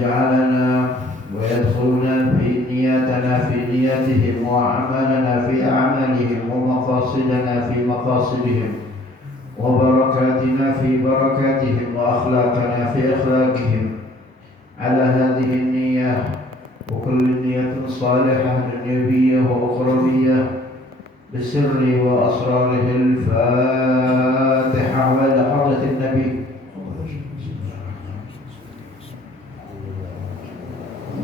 ويجعلنا ويدخلنا في نيتنا في نيتهم وأعمالنا في أعمالهم ومقاصدنا في مقاصدهم وبركاتنا في بركاتهم وأخلاقنا في أخلاقهم على هذه النية وكل نية صالحة دنيوية وأخروية بسر وأسراره. الفاتحة. وإلى حضرة النبي.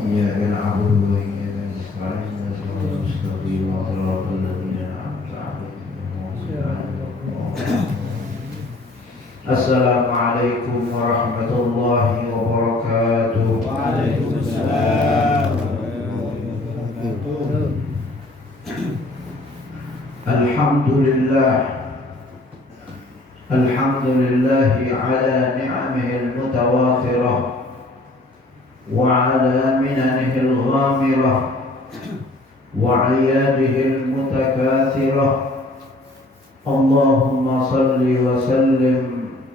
إياك نعبد وإياك نستعين صراط المستقيم صراط الذين أنعمت عليهم. السلام عليكم ورحمة الله وبركاته. وعليكم السلام ورحمة الله. الحمد لله على نعمه المتواترة وعلى مننه الغامرة وعياده المتكاثرة. اللهم صل وسلم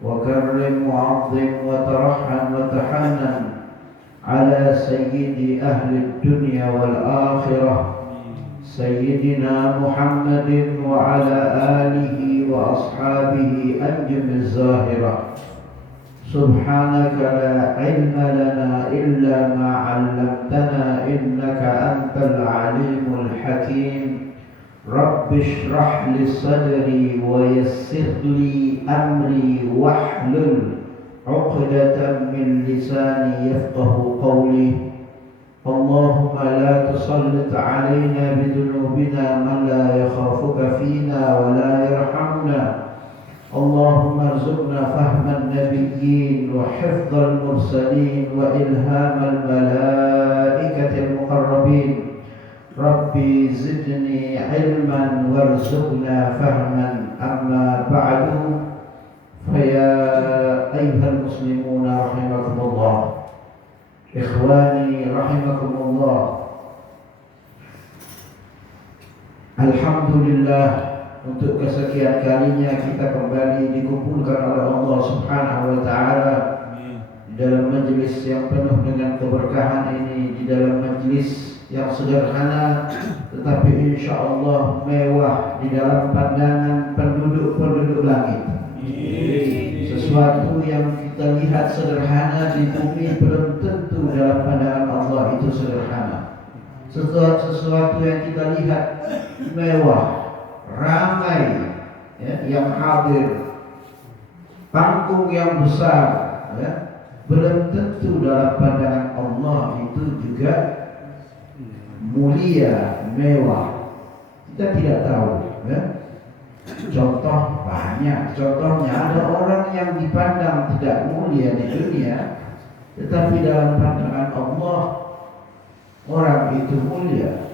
وكرم وعظم وترحم وتحنن على سيد أهل الدنيا والآخرة سيدنا محمد وعلى آله وأصحابه أنجم الزاهرة. سبحانك لا علم لنا إلا ما علمتنا إنك أنت العليم الحكيم. رب اشرح لي صدري ويسر لي أمري واحلل عقدة من لساني يفقه قولي. اللهم لا تسلط علينا بذنوبنا من لا يخافك فينا ولا يرحمنا. اللهم ارزقنا فهم النبيين وحفظ المرسلين وإلهام الملائكة المقربين. ربي زدني علما وارزقنا فهما. أما بعد، فيا أيها المسلمون رحمكم الله، إخواني رحمكم الله، alhamdulillah, untuk kesekian kalinya kita kembali dikumpulkan oleh Allah Subhanahu wa taala di dalam majelis yang penuh dengan keberkahan ini, di dalam majelis yang sederhana tetapi insyaallah mewah di dalam pandangan penduduk langit. Sesuatu yang kita lihat sederhana di bumi belum tentu dalam pandangan Allah itu sederhana. Sesuatu yang kita lihat mewah, ramai, ya, yang hadir, panggung yang besar, ya, belum tentu dalam pandangan Allah itu juga mulia, mewah. Kita tidak tahu, ya. Contoh banyak. Contohnya ada orang yang dipandang tidak mulia di dunia, tetapi dalam pandangan Allah orang itu mulia.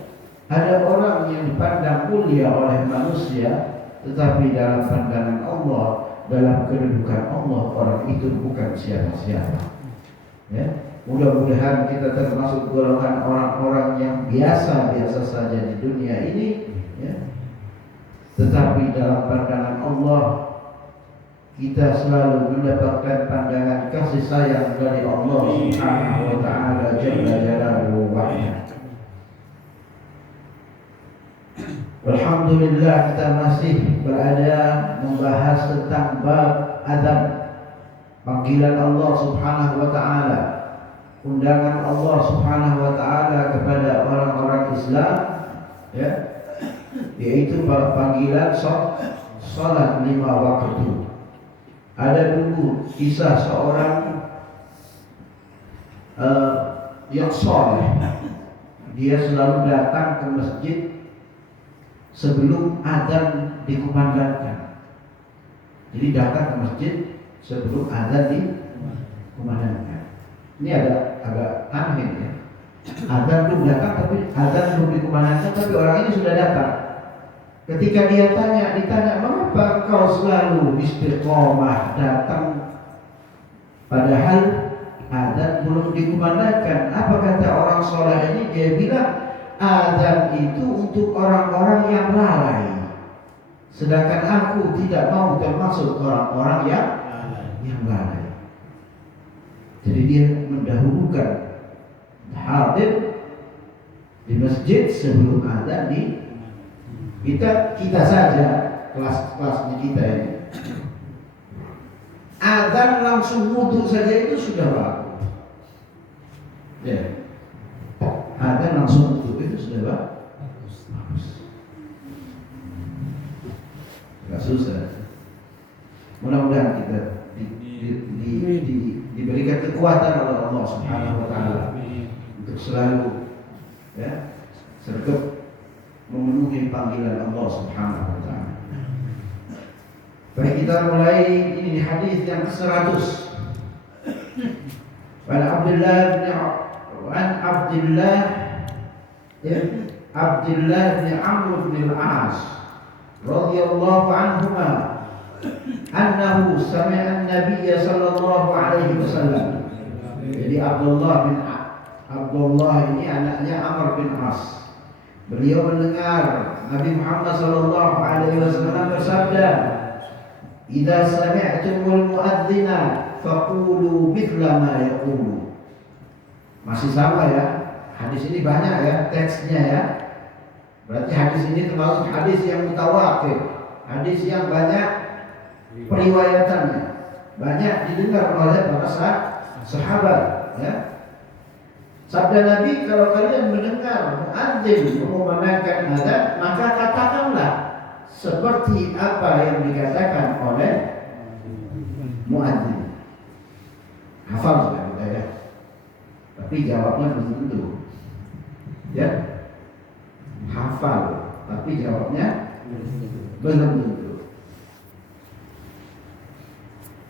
Ada orang yang dipandang mulia oleh manusia, tetapi dalam pandangan Allah, dalam kedudukan Allah, orang itu bukan siapa-siapa. Ya. Mudah-mudahan kita termasuk golongan orang-orang yang biasa-biasa saja di dunia ini, ya. Tetapi dalam pandangan Allah kita selalu mendapatkan pandangan kasih sayang dari Allah Subhanahu wa taala jalla jalaluhu wa'ala. Alhamdulillah, kita masih berada membahas tentang bab adzan, panggilan Allah Subhanahu wa taala, undangan Allah Subhanahu wa taala kepada orang-orang Islam, ya, yaitu panggilan salat 5 waktu. Ada dulu kisah seorang yang soleh. Dia selalu datang ke masjid sebelum adzan dikumandangkan. Jadi datang ke masjid sebelum adzan dikumandangkan. Ini agak aneh, ya. Adzan belum datang, tapi adzan belum dikumandangkan, tapi orang ini sudah datang. Ketika dia ditanya, mengapa kau selalu istiqomah datang padahal adzan belum dikumandangkan? Apa kata orang soleh ini? Dia bilang adzan itu untuk orang-orang yang lalai, sedangkan aku tidak mau termasuk orang-orang yang lalai. Jadi dia mendahulukan hadir di masjid sebelum azan di kita saja kelas-kelasnya kita ini. Azan langsung wudhu saja itu sudah bagus. Ya. Azan langsung wudhu itu sudah bagus. Gak susah. Mudah-mudahan kita diberikan kekuatan oleh Allah Subhanahu wa taala untuk selalu ya sergap memenuhi panggilan Allah Subhanahu wa taala. Baik, kita mulai ini hadis yang ke-100. An Abdullah bin Amr bin al-As radhiyallahu anhuma annahu sami'a an-nabiy sallallahu alaihi wasallam. Jadi Abdullah ini anaknya Amr bin As. Beliau mendengar Nabi Muhammad sallallahu alaihi wasallam bersabda, "Idza sami'tumul muadzina faqulu mithla ma yaqulu." Masih sama ya. Hadis ini banyak ya teksnya ya. Berarti hadis ini termasuk hadis yang mutawatir, hadis yang banyak periwayatannya, banyak didengar oleh para sahabat ya. Sabda Nabi, kalau kalian mendengar muadzin mengumandangkan azan, maka katakanlah seperti apa yang dikatakan oleh muadzin. Hafal sudah kita ya. Tapi jawabnya belum tentu. Ya. Hafal, tapi jawabnya belum tentu.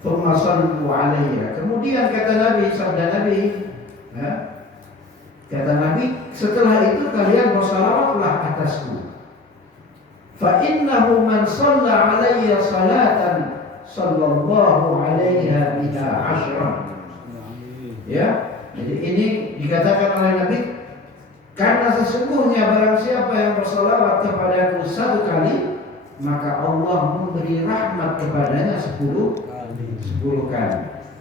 Tsumma sallu alayya. Kemudian kata Nabi, sabda Nabi, ya, kata Nabi, setelah itu kalian bersalawatlah atasku. Fa innahu man shalla alayya salatan sallallahu alaiha biha asyra. Ya, jadi ini dikatakan oleh Nabi, karena sesungguhnya barang siapa yang bersalawat kepadaku 1 kali, maka Allah memberi rahmat kepadanya 10 kali.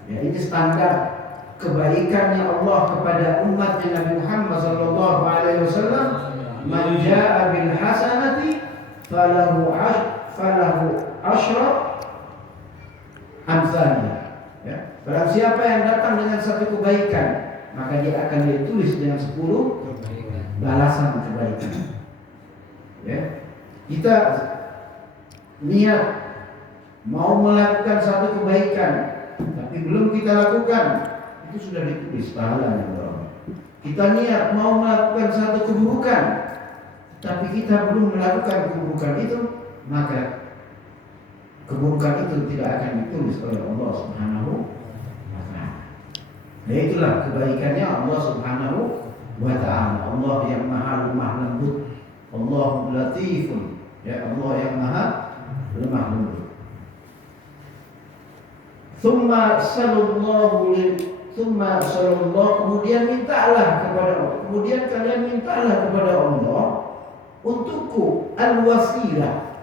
Ya, ini standar kebaikannya Allah kepada umatnya Nabi Muhammad sallallahu alaihi wasallam. Man jaa bil hasanati falahu asyra amsalnya. Ya, barang siapa yang datang dengan 1 kebaikan, maka dia akan ditulis dengan 10 balasan kebaikan. Ya, kita niat mau melakukan 1 kebaikan, tapi belum kita lakukan, itu sudah ditulis pahalanya bro. Kita niat mau melakukan 1 keburukan, tapi kita belum melakukan keburukan itu, maka keburukan itu tidak akan ditulis oleh Allah Subhanahu wa taala. Nah, itulah kebaikannya Allah Subhanahu wa taala. Allah yang maha lemah lembut, Allah latifun, ya, Allah yang maha lemah lembut. Thumma sallallahu kemudian mintalah kepada Allah. Kemudian kalian mintalah kepada Allah untukku al-wasilah.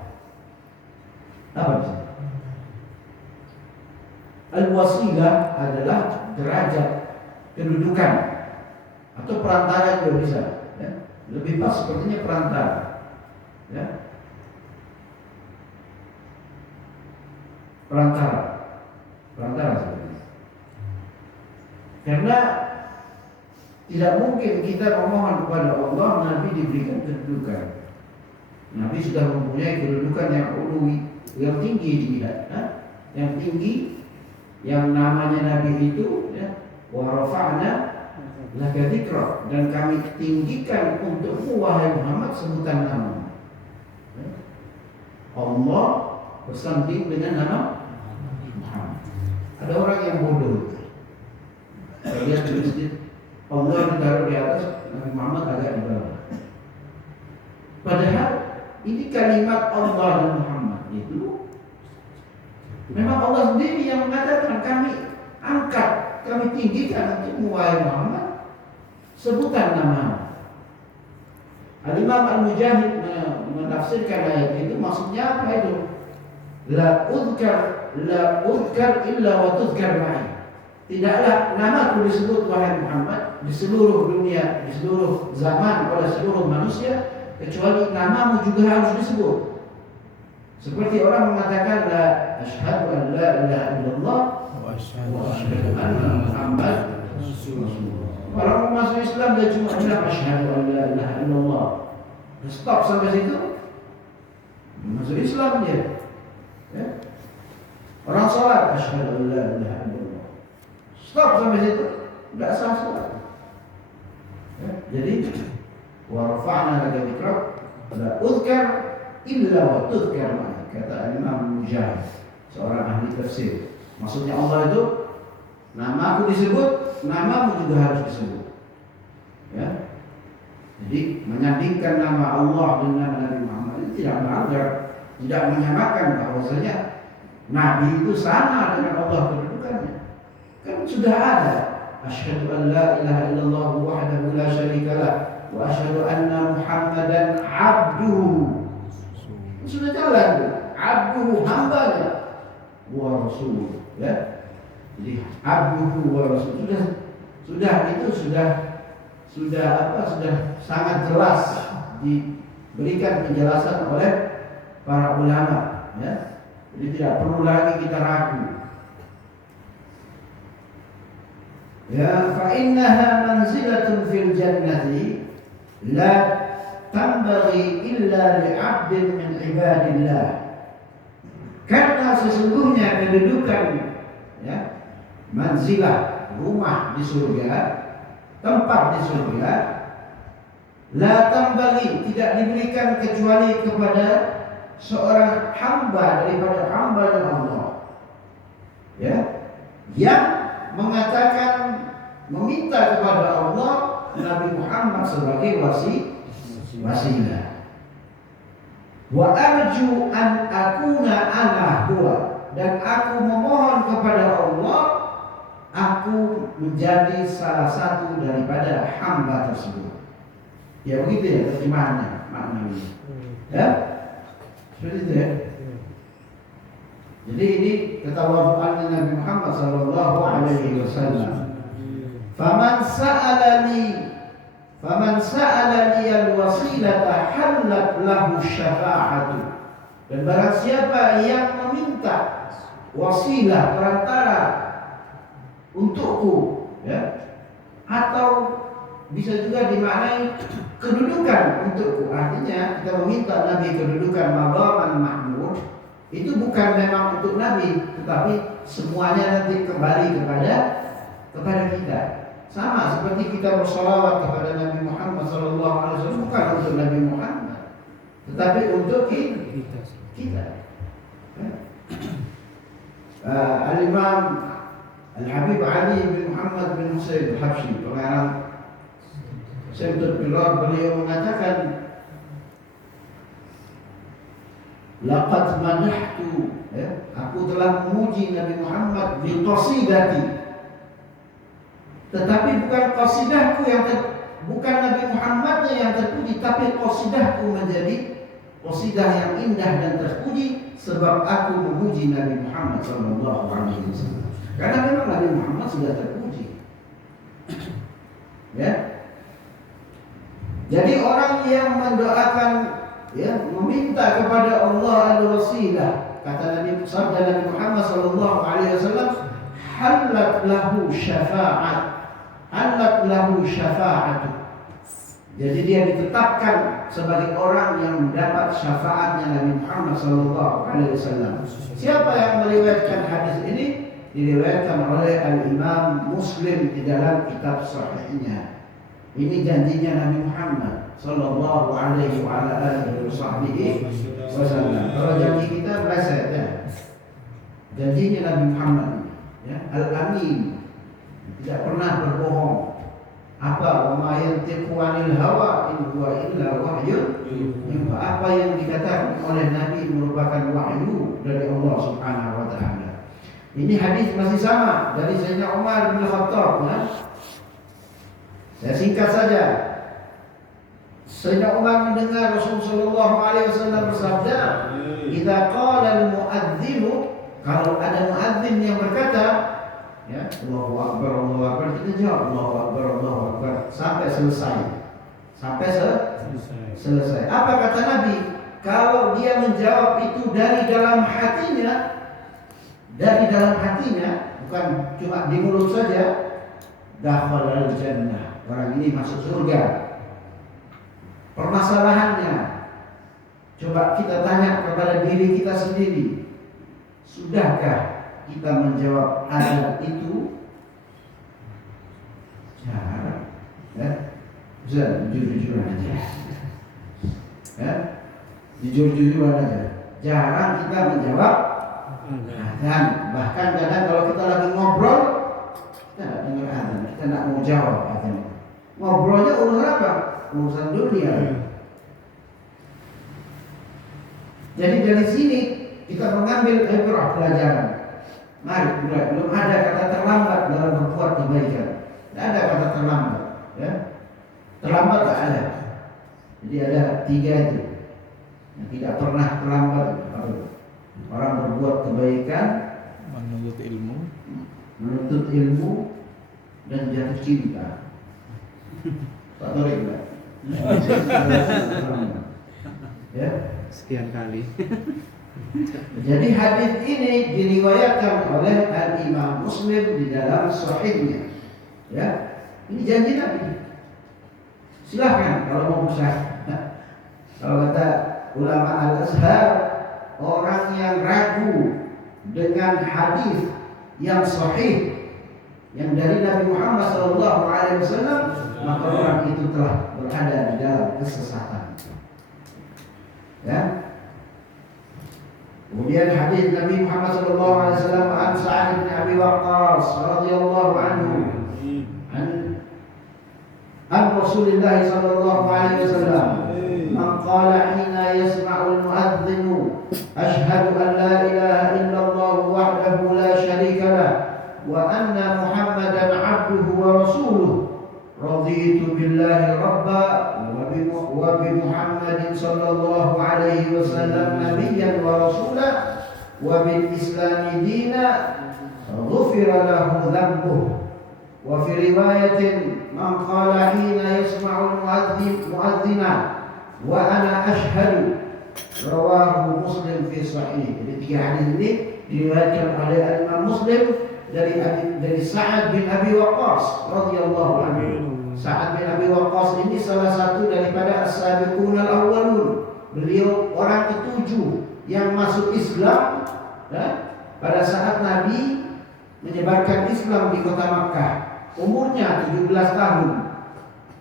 Apa itu? Al-wasilah adalah derajat kedudukan atau perantara juga bisa. Ya. Lebih pas sepertinya perantara. Ya. Perantara seperti. Karena tidak mungkin kita memohon kepada Allah Nabi diberikan kedudukan. Nabi sudah mempunyai kedudukan yang uluwi, yang tinggi dilihat, yang tinggi, yang namanya Nabi itu, ya, wa rafa'na laka dzikra, dan kami tinggikan untukmu wahai Muhammad sebutan nama. Allah bersanding dengan nama Muhammad. Ada orang yang bodoh. Saya lihat di masjid, Allah ditaruh di atas, Nabi Muhammad agak di bawah. Padahal ini kalimat Allah dan Muhammad itu memang Allah sendiri yang mengatakan, kami angkat, kami tinggikan untuk wahai Muhammad sebutan nama. Al-Imam Al-Mujahid menafsirkan ayat itu, maksudnya apa itu? La udhkar illa wa tudhkar ma'i. Tidaklah namaku disebut wahai Muhammad, di seluruh dunia, di seluruh zaman oleh seluruh manusia, kecuali namamu juga harus disebut. Seperti orang mengatakan la asyhadu an la ilaha illallah wa asyhadu anna Muhammad Rasulullah. Orang masuk Islam dia cuma bilang asyhadu an la ilaha illallah. Stop sampai situ. Masuk Islam dia. Ya. Orang salat asyhadu an la ilaha illallah. Stop sampai situ. Enggak sah salat. Ya. Jadi wa rafa'na laka dzikrak la uzkar illa wa tuzkar ma, kata Imam Mujahid, seorang ahli tafsir. Maksudnya Allah itu namaku disebut, namamu juga harus disebut. Ya. Jadi menyandingkan nama Allah dengan nama Nabi Muhammad itu tidak melanggar, tidak menyamakan bahwasanya Nabi itu sama dengan Allah kedudukannya. Kan sudah ada asyhadu an la ilaha illallah wahdahu la syarikalah wa asyhadu anna Muhammadan abduhu. Sudah jalan tuh. Abduhu, hambanya, wa rasul, ya. Jadi abduhu wa rasul sudah sangat jelas diberikan penjelasan oleh para ulama, ya. Jadi tidak perlu lagi kita ragu. Ya, fa innaha manzilatun fil jannati la tambaghi illa li'abdin min ibadillah. Karena sesungguhnya kedudukan, ya, manzilah, rumah di surga, tempat di surga, la tambaghi, tidak diberikan kecuali kepada seorang hamba daripada hamba Allah, ya, yang mengatakan, meminta kepada Allah Nabi Muhammad sebagai wasilah. Wa arju an akuna ana huwa, dan aku memohon kepada Allah aku menjadi salah satu daripada hamba tersebut. Ya begitu ya terjemahannya, maknanya. Ya, seperti itu ya. Jadi ini ketawaduan Nabi Muhammad sallallahu alaihi wasallam. Faman sa'alani al-wasilata halat lahu syafa'atu. Dan barang siapa yang meminta wasilah, perantara untukku, ya, atau bisa juga dimaknai kedudukan untukku. Artinya kita meminta Nabi kedudukan maqaman mahmud, itu bukan memang untuk Nabi, tetapi semuanya nanti kembali kepada kita. Sama seperti kita bersolawat kepada Nabi Muhammad SAW, bukan untuk Nabi Muhammad, tetapi untuk kita. Al-Imam Al-Habib Ali bin Muhammad bin Husain Al-Habsyi, pengarang Syamsul Bilal, beliau mengatakan, laqad madahtu, ya, aku telah memuji Nabi Muhammad bi qasidati. Tetapi bukan qasidahku bukan Nabi Muhammadnya yang terpuji, tapi qasidahku menjadi qasidah yang indah dan terpuji sebab aku memuji Nabi Muhammad sallallahu alaihi wasallam. Karena memang Nabi Muhammad sudah terpuji. Ya. Jadi orang yang mendoakan, ya, meminta kepada Allah al-wasilah, kata Nabi Muhammad sallallahu alaihi wasallam, halat lahu syafa'atu. Jadi dia ditetapkan sebagai orang yang mendapat syafaatnya Nabi Muhammad sallallahu alaihi wasallam. Siapa yang meriwayatkan hadis ini? Diriwayatkan oleh Al-Imam Muslim di dalam kitab sahihnya. Ini janjinya Nabi Muhammad sallallahu alaihi wasallam. Kalau janji kita meleset, ya. Janjinya Nabi Muhammad, ya, Al-Amin, tidak pernah berbohong. Apa? Wa ma yantiqu 'anil hawa in huwa illa wahyun yuha. Apa yang dikatakan oleh Nabi merupakan wahyu dari Allah Subhanahu wa taala. Ini hadis masih sama dari Sayyidina Umar bin Khattab, ya. Saya singkat saja. Sayyidina Umar mendengar Rasulullah sallallahu alaihi wasallam bersabda, "Idza qala al-muadzinu", kalau ada muadzin yang berkata, ya, Allahu Akbar, kita jawab Allahu Akbar sampai selesai. Sampai selesai. Apa kata Nabi? Kalau dia menjawab itu dari dalam hatinya, bukan cuma di mulut saja, dakhalal jannah. Orang ini masuk surga. Permasalahannya, coba kita tanya kepada diri kita sendiri, sudahkah kita menjawab ayat itu? Jarang, ya. Bisa jujur-jujuran aja, ya. Jujur-jujuran aja. Jarang kita menjawab azan. Bahkan kadang kalau kita lagi ngobrol, kita tidak dengar azan, kita tidak mau jawab azan. Ngobrolnya urusan apa? Urusan dunia. Jadi dari sini kita mengambil ibrah pelajaran. Mari mulai. Belum ada kata terlambat dalam berbuat kebaikan. Tidak ada kata terlambat, ya. Terlambat tak ada. Jadi ada 3 itu yang tidak pernah terlambat. Orang berbuat kebaikan, menuntut ilmu dan jatuh cinta. Pak Torik enggak? Ya, sekian kali. Jadi hadis ini diriwayatkan oleh Al-Imam Muslim di dalam sahihnya. Ya, ini janji Nabi. Silahkan kalau mau usah. Kalau kata ulama Al-Azhar, orang yang ragu dengan hadis yang sahih yang dari Nabi Muhammad SAW, maka orang itu telah berada di dalam kesesatan. Ya. Kemudian hadis Nabi Muhammad SAW an Sa'ad bin Abi Waqqas radhiyallahu anhu an Rasulullah sallallahu alaihi wasallam man qala hina yasma'u al-mu'adhdhin ashhadu an la ilaha illallah wahdahu la sharika lah wa anna Muhammadan 'abduhu wa rasuluhu raditu billahi rabba wa bi Muhammadin sallallahu alaihi wasallam nabiyyan wa rasula wa bil islam dina ghufira lahu dhanbuhu wa fi riwayatin man qala hina yasma'u muadzina wa ana ashhadu rawahu Muslim fi sahih. Jadi 3 hadis ini diriwayatkan oleh Imam Muslim dari Sa'ad bin Abi Waqqas radhiyallahu anhu. Sa'ad bin Abi Waqqas ini salah satu daripada as-sabiqun al-awwalun. Beliau orang ke-7 yang masuk Islam, ya, pada saat Nabi menyebarkan Islam di kota Makkah. Umurnya 17 tahun.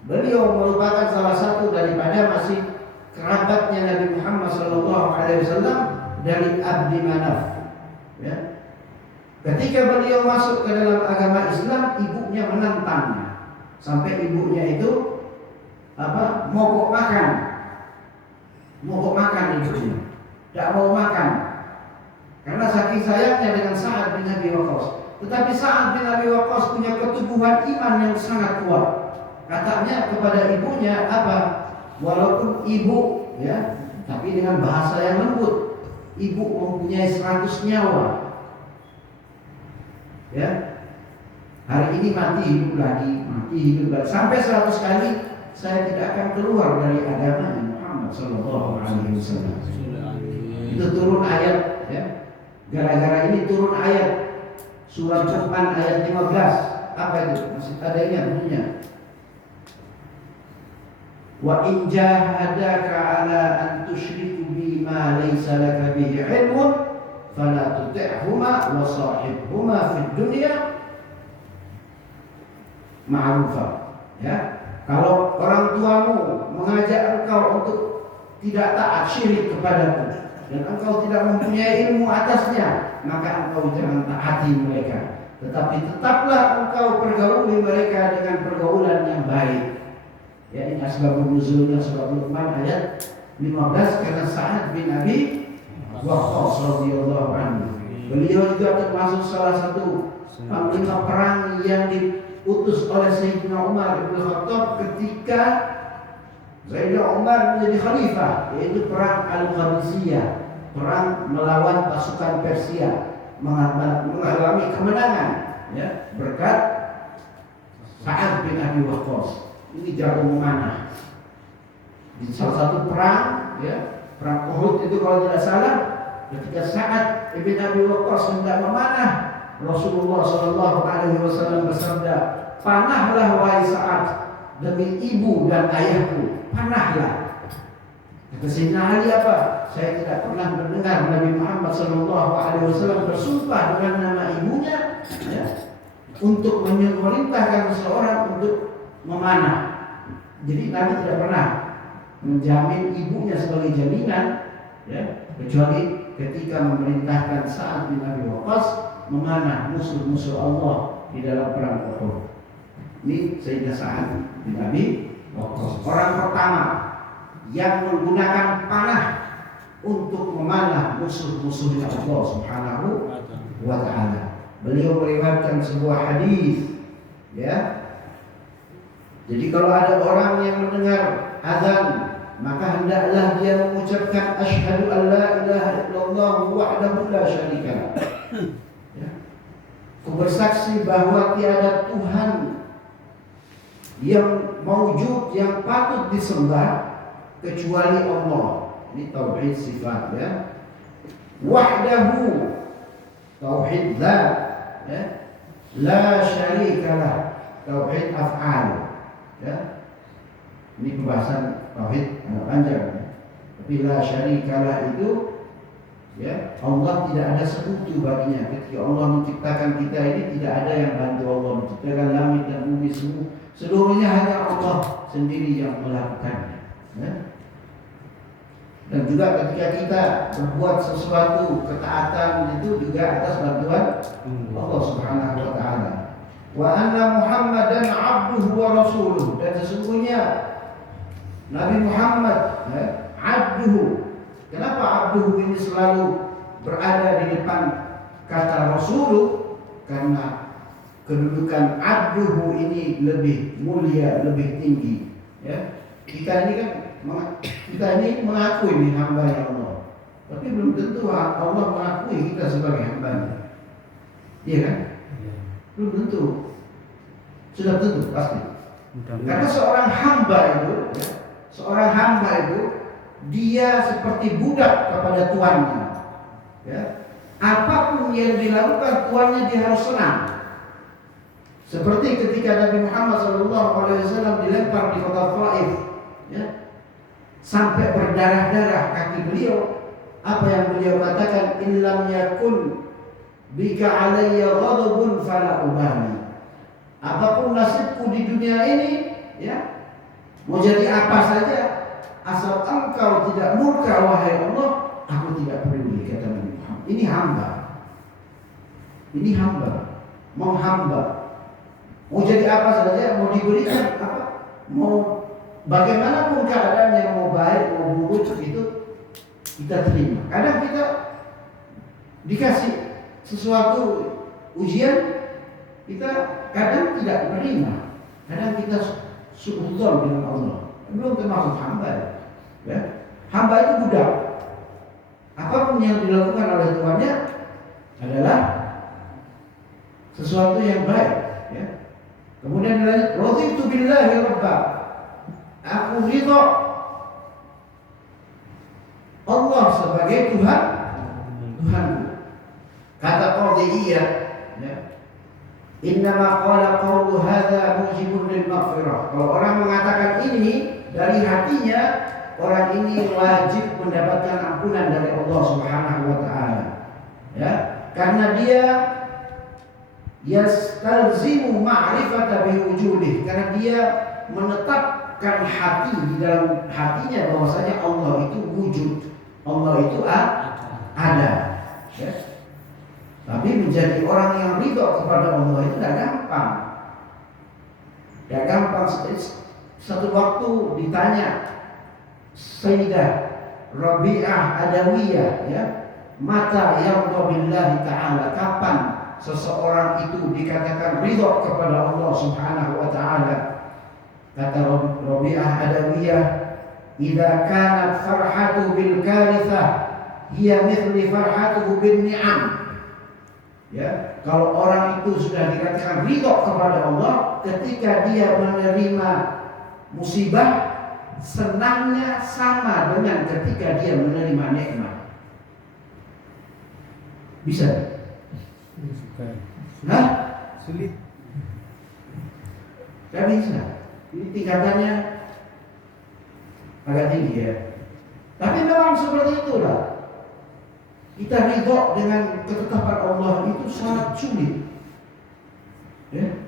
Beliau merupakan salah satu daripada masih kerabatnya Nabi Muhammad SAW dari Abdi Manaf. Ya. Ketika beliau masuk ke dalam agama Islam, ibunya menentangnya. Sampai ibunya itu mogok makan ibunya. Tidak mau makan. Karena saking sayangnya dengan Sa'ad bin Abi Waqqas. Tetapi Sa'ad bin Abi Waqqas punya keteguhan iman yang sangat kuat. Katanya kepada ibunya walaupun ibu, ya, tapi dengan bahasa yang lembut. Ibu mempunyai 100 nyawa. Ya. Hari ini mati hidup lagi, sampai 100 kali saya tidak akan keluar dari agama Muhammad sallallahu alaihi wasallam. Itu turun ayat, ya. Gara-gara ini turun ayat Surah Luqman ayat 15. Apa itu? Masih ada ingat bunyinya? Wa in jahadaka ala an tusyriku bi ma laysa laka bihi ilmun fala tuti'huma wa sahibhuma fid dunya ma'rufa. Ya. Kalau orang tuamu mengajak engkau untuk tidak taat syirik kepadaku dan engkau tidak mempunyai ilmu atasnya, maka engkau jangan taati mereka. Tetapi tetaplah engkau pergauli mereka dengan pergaulan yang baik. Ya, ini asbabun nuzulnya surah Luqman ayat 15 karena Sa'ad bin Abi Waqqas radhiyallahu anhu. Beliau juga termasuk salah satu panglima perang yang diutus oleh Sayyidina Umar bin Khattab ketika Sayyidina Umar menjadi khalifah, yaitu perang Al-Qadisiyah, perang melawan pasukan Persia, mengalami kemenangan, ya, berkat Sa'ad bin Abi Waqqas. Ini jago memanah. Di salah satu perang, ya, perang Uhud itu kalau tidak salah, ketika Sa'ad bin Abi Waqqas hendak memanah, Rasulullah SAW bersabda, "Panahlah wahai Sa'ad, demi ibu dan ayahku, panahlah." Kata Sayyidina Ali apa? Saya tidak pernah mendengar Nabi Muhammad SAW bersumpah dengan nama ibunya, ya, untuk memerintahkan seseorang untuk memanah. Jadi Nabi tidak pernah menjamin ibunya sebagai jaminan, ya, kecuali ketika memerintahkan Sa'ad bin Abi Waqqas memanah musuh-musuh Allah di dalam perang Uhud. Ini Sayyidina Sa'ad bin Abi Waqqas, orang pertama yang menggunakan panah untuk memanah musuh-musuhnya Allah Subhanahu wa Ta'ala. Beliau meriwayatkan sebuah hadis, ya. Jadi kalau ada orang yang mendengar azan, maka hendaklah dia mengucapkan asyhadu an la ilaha illallah wahdahu la syarika lah. Ya. Aku bersaksi bahwa tiada Tuhan yang maujud, yang patut disembah kecuali Allah. Ini tauhid sifat, ya. Wahdahu, tauhid zat, ya. La syarikalah, tauhid af'al, ya. Ini pembahasan tauhid agak panjang, ya. Tapi la syarikalah itu, ya, Allah tidak ada sekutu baginya. Ketika Allah menciptakan kita ini, tidak ada yang bantu Allah menciptakan langit dan bumi semua. Seluruhnya hanya Allah sendiri yang melakukannya, ya. Dan juga ketika kita berbuat sesuatu ketaatan itu juga atas bantuan Allah Subhanahu wa Ta'ala. Wa anna Muhammadan abduhu wa rasuluh, dan sesungguhnya Nabi Muhammad, ya, abduhu. Kenapa abduhu ini selalu berada di depan kata rasuluh? Karena kedudukan abduhu ini lebih mulia, lebih tinggi, ya. Kita ini mengaku ini hamba Allah, tapi belum tentu Allah mengakui kita sebagai hambanya. Iya kan? Belum tentu. Sudah tentu pasti. Karena seorang hamba itu, dia seperti budak kepada tuannya. Ya. Apapun yang dilakukan tuannya dia harus senang. Seperti ketika Nabi Muhammad SAW dilempar di kota Taif, ya, sampai berdarah-darah kaki beliau. Apa yang beliau katakan? Illam yakun bika alayya ghadabun fala ubali. Apapun nasibku di dunia ini, ya, mau jadi apa saja, asal engkau tidak murka wahai Allah, aku tidak peduli, kata Nabi Muhammad. Ini hamba. Ini hamba. Mau hamba. Mau jadi apa saja, mau diberikan apa, mau bagaimanapun keadaannya, mau baik, mau buruk, itu kita terima. Kadang kita dikasih sesuatu ujian, kita kadang tidak menerima. Kadang kita suudzon dengan Allah. Belum termasuk hamba, ya. Hamba itu budak. Apapun yang dilakukan oleh tuannya adalah sesuatu yang baik, ya. Kemudian dilanjut, raditu billahi rabba. Aku ridha Allah sebagai Tuhanku. Kata Qadhiyah, ya, innama qala qawlu hadza mujibun lil maghfirah. Kalau orang mengatakan ini dari hatinya, orang ini wajib mendapatkan ampunan dari Allah Subhanahu wa Ta'ala, ya, karena dia yastalzimu ma'rifata biwujudih, karena dia menetapkan hati di dalam hatinya bahwasanya Allah itu wujud, Allah itu ada, ya. Tapi menjadi orang yang ridho kepada Allah itu tidak gampang. Tidak gampang. Satu waktu ditanya Sayyidah Rabi'ah Adawiyah, ya, mata yardha billahi ta'ala, kapan seseorang itu dikatakan ridho kepada Allah Subhanahu wa Ta'ala? Kata Rabi'ah Adawiyah, idza kanat farhatu bil karithah hiya mithli farhatuhu bin ni'am. Ya, kalau orang itu sudah dikatakan ridho kepada Allah, ketika dia menerima musibah, senangnya sama dengan ketika dia menerima nikmat. Bisa? Hah? Sulit. Gak bisa. Ini tingkatannya agak tinggi ya. Tapi memang seperti itulah. Kita ridho dengan ketetapan Allah itu sangat sulit. Ya.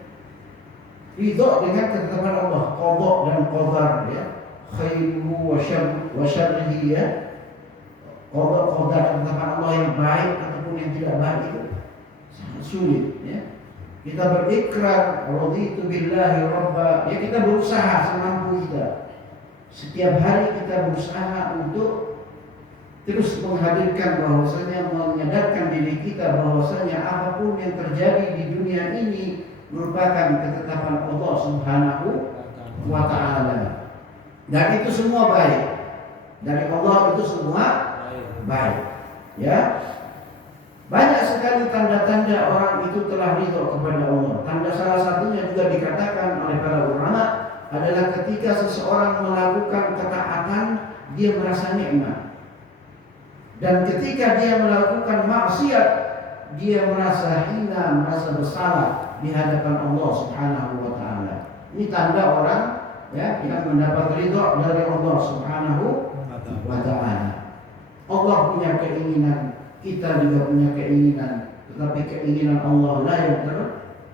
Ridho dengan ketetapan Allah, qada dan qadar ya. Khairu wa syarrihi ya. Qada qadar ketetapan Allah yang baik ataupun yang tidak baik itu sangat sulit ya. Kita berikrar raditu billahi rabba, ya kita berusaha semampu kita. Setiap hari kita berusaha untuk terus menghadirkan bahwasanya, menyadarkan diri kita bahwasanya apapun yang terjadi di dunia ini merupakan ketetapan Allah Subhanahu wa taala. Dan itu semua baik. Dari Allah itu semua baik. Ya. Banyak sekali tanda-tanda orang itu telah ridho kepada Allah. Tanda salah satunya juga dikatakan oleh para ulama adalah ketika seseorang melakukan ketaatan, dia merasa nikmat. Dan ketika dia melakukan maksiat, dia merasa hina, merasa bersalah di hadapan Allah Subhanahu wa taala. Ini tanda orang ya yang mendapat ridho dari Allah Subhanahu wa taala. Allah punya keinginan, kita juga punya keinginan, tetapi keinginan Allah lah yang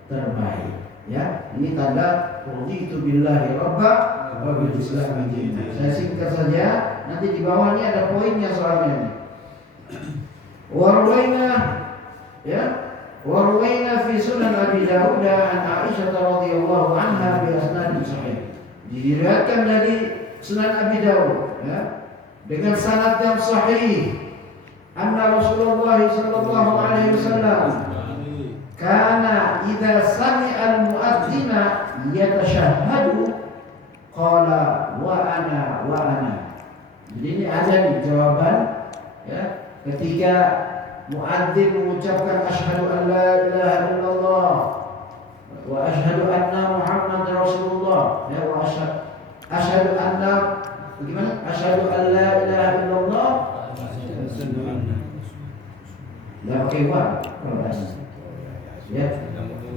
terbaik. Ya, ini tanda raditu billahi rabba wa bil islami dinan. Saya singkat saja, nanti di bawahnya ada poinnya soalnya ini. Warwaina fi sunan Abi Dawud an Aisyah radhiyallahu anha bi asnad sahih. Diriwayatkan dari Sunan Abi Dawud ya, dengan sanad yang sahih. Anna Rasulullah sallallahu alaihi wasallam kana idza sami'a al-mu'adzina yatashahhadu qala wa ana. Jadi ini ada nih jawaban ya. Ketika muadzin mengucapkan asyhadu an la ilaha illallah wa asyhadu anna Muhammadar Rasulullah ya, wa asyhadu anna bagaimana? Asyhadu an la ilaha illallah la pakai wa ya.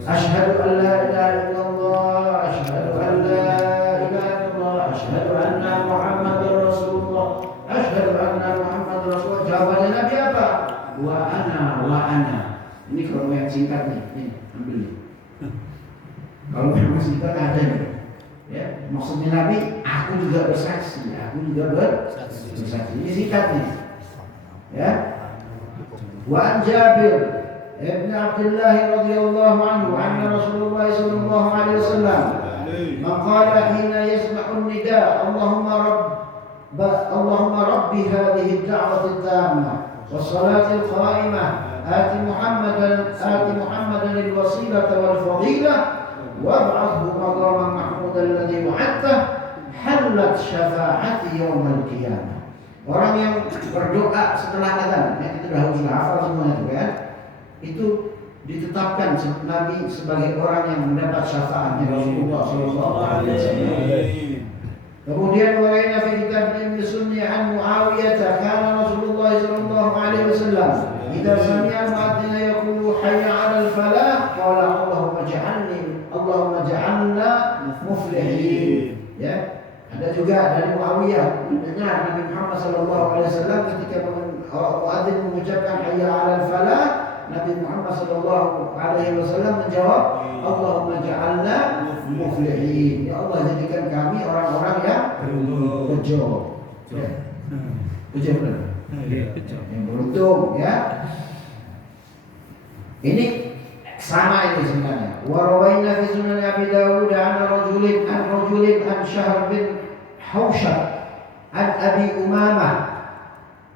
Asyhadu an la ilaha illallah, asyhadu an la ilaha illallah, asyhadu anna Muhammadar Rasulullah, asyhadu anna Muhammadar Rasulullah. Jawabannya Nabi apa? Wa ana. Ini kalau yang singkat nih, ini ambil nih. Kalau yang singkat ada nih. Ya, maksudnya Nabi, aku juga bersaksi, aku juga bersaksi. Ini singkat nih. Ya. Wa Jabir ibn Abdullah radhiyallahu anhu anna Rasulullah sallallahu alaihi wasallam maqala hina yasma'u an-nida Allahumma rabbi hadhihi ad-da'wati at-tammah was-salati al-qa'imah ati Muhammadan al-wasilata wal-fadilah wab'athhu maqaman mahmudan alladhi wa'adtahu halat syafa'ati yawm al-qiyamah. Orang yang berdoa setelah azan, yang kita sudah hafal semuanya juga ya, itu ditetapkan Nabi sebagai orang yang mendapat syafaatnya Rasulullah SAW. Kemudian walaina fi kitab Ibnu Sunni an Muawiyah kana Rasulullah SAW idza sami'a al-mu'adhdhin yaqulu hayya 'alal falah qala Allahumma ja'alna muflihin. Ya. Ada juga dari Muawiyah mendengar Nabi Muhammad SAW ketika muadzin mengucapkan hayya 'alal falah, Nabi Muhammad SAW menjawab Allahumma ja'alna muflihin. Ya Allah, jadikan kami orang-orang yang beruntung. Yang beruntung ya. Ini sama ini sebenarnya. Wa rawaina fi sunan Abi Dawud an rajulin an Syahr bin Hawshab an Abi Umamah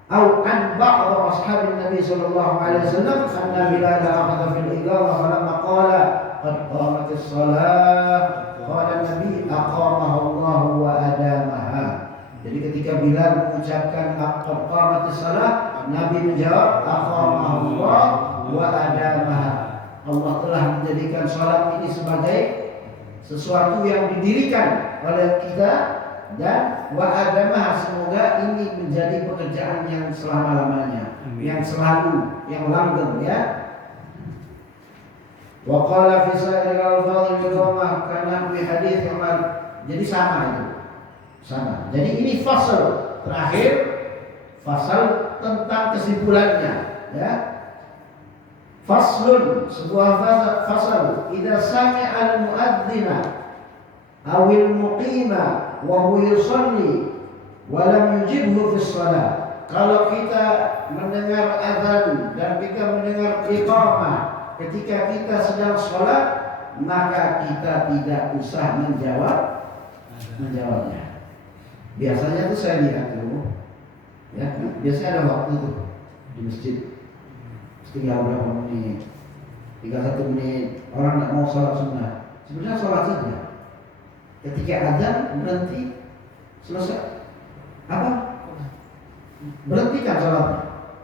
أو عن بعض أصحاب النبي صلى الله عليه وسلم أن بلال أخذ في الإقامة فلما قال قد قامت الصلاة قال النبي أقامها الله وأدامها. Jadi ketika Bilal mengucapkan qad qamatis shalah, Nabi menjawab aqamaha Allah wa adamaha. Allah telah menjadikan salat ini sebagai sesuatu yang didirikan oleh kita, dan wa adamaha, semoga ini menjadi pekerjaan yang selama-lamanya, yang selalu, yang langgeng ya. Wa qala fi sa'iril alfadhil mudhammah kana fi hadits Umar. Jadi sama itu. Sama. Jadi ini fasal terakhir, fasal tentang kesimpulannya ya. Faslun, sebuah fasal, idza sami'a al-mu'adzina awil muqima wa huwa yusalli wa lam yujibhu fi shalah. Kalau kita mendengar azan dan kita mendengar iqamah ketika kita sedang sholat, maka kita tidak usah menjawabnya. Biasanya tuh saya lihat tuh, ya, biasanya ada waktu tuh di masjid, tinggal berapa menit, 31 menit, orang nggak mau sholat sunnah, sebenarnya sholat saja. Ketika azan berhenti, selesai, apa? Berhentikan sholatnya,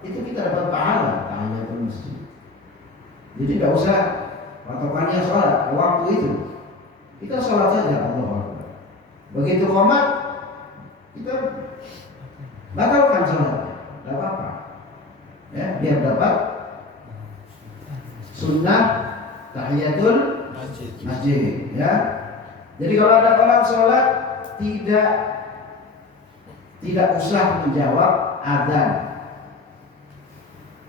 itu kita dapat pahala tahiyatul masjid. Jadi tidak usah patokannya sholat waktu itu, kita sholat saja. Allah Akbar. Begitu qomat, kita batalkan sholatnya, tidak apa-apa. Ya, biar dapat sunnah tahiyatul masjid. Ya. Jadi kalau ada orang sholat tidak usah menjawab azan.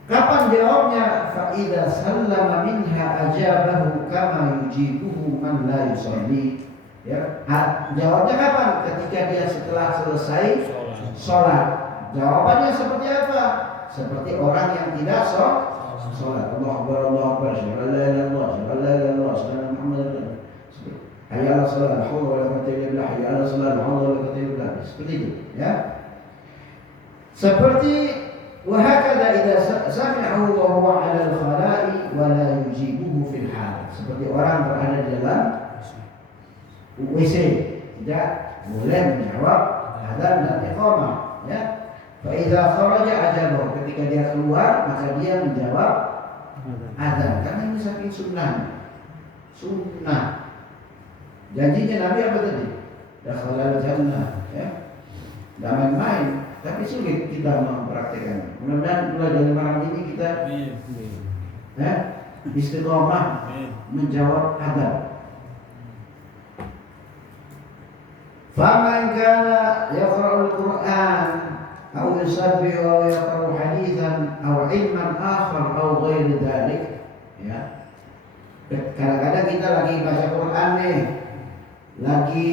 Kapan jawabnya? Fa idza sallama minha ajabahu kama yujibuhu man la yusalli. Ya, jawabnya kapan? Ketika dia setelah selesai sholat. Jawabannya seperti apa? Seperti orang yang tidak sholat. Allahu Akbar, Allahu Akbar, syahadu la ilaha illallah, syahadu la ilaha illallah, syahadu Muhammadar Rasulullah. Hayya 'alas shalah, la haula wa la quwwata illa billah, hayya 'alas shalah, la haula wa la quwwata illa billah. Seperti itu, ya. Seperti wa hakadha idza sami'ahu wa huwa 'ala al-khala'i wa la yujibuhu fil hal. Seperti orang berada di dalam WC, tidak boleh menjawab adzan dan iqamah, ya. Fa idza kharaja ajabahu, ketika dia keluar maka dia menjawab adzan, karena ini saking sunnah. Janjinya Nabi apa tadi? Dakhalal jannah, ya. Tidak main-main, tapi sulit kita mempraktikkan. Mudah-mudahan mulai dari malam ini kita istiqomah menjawab adzan. Faman kana yaqra'ul Qur'an aw yusabbihu aw yaqra'u haditsan aw ilman akhar aw ghairi dzalik, ya. Kadang-kadang kita lagi baca Quran nih, lagi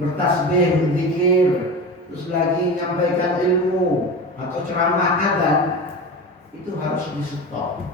bertasbih, berzikir, terus lagi menyampaikan ilmu atau ceramah adzan, itu harus di stop.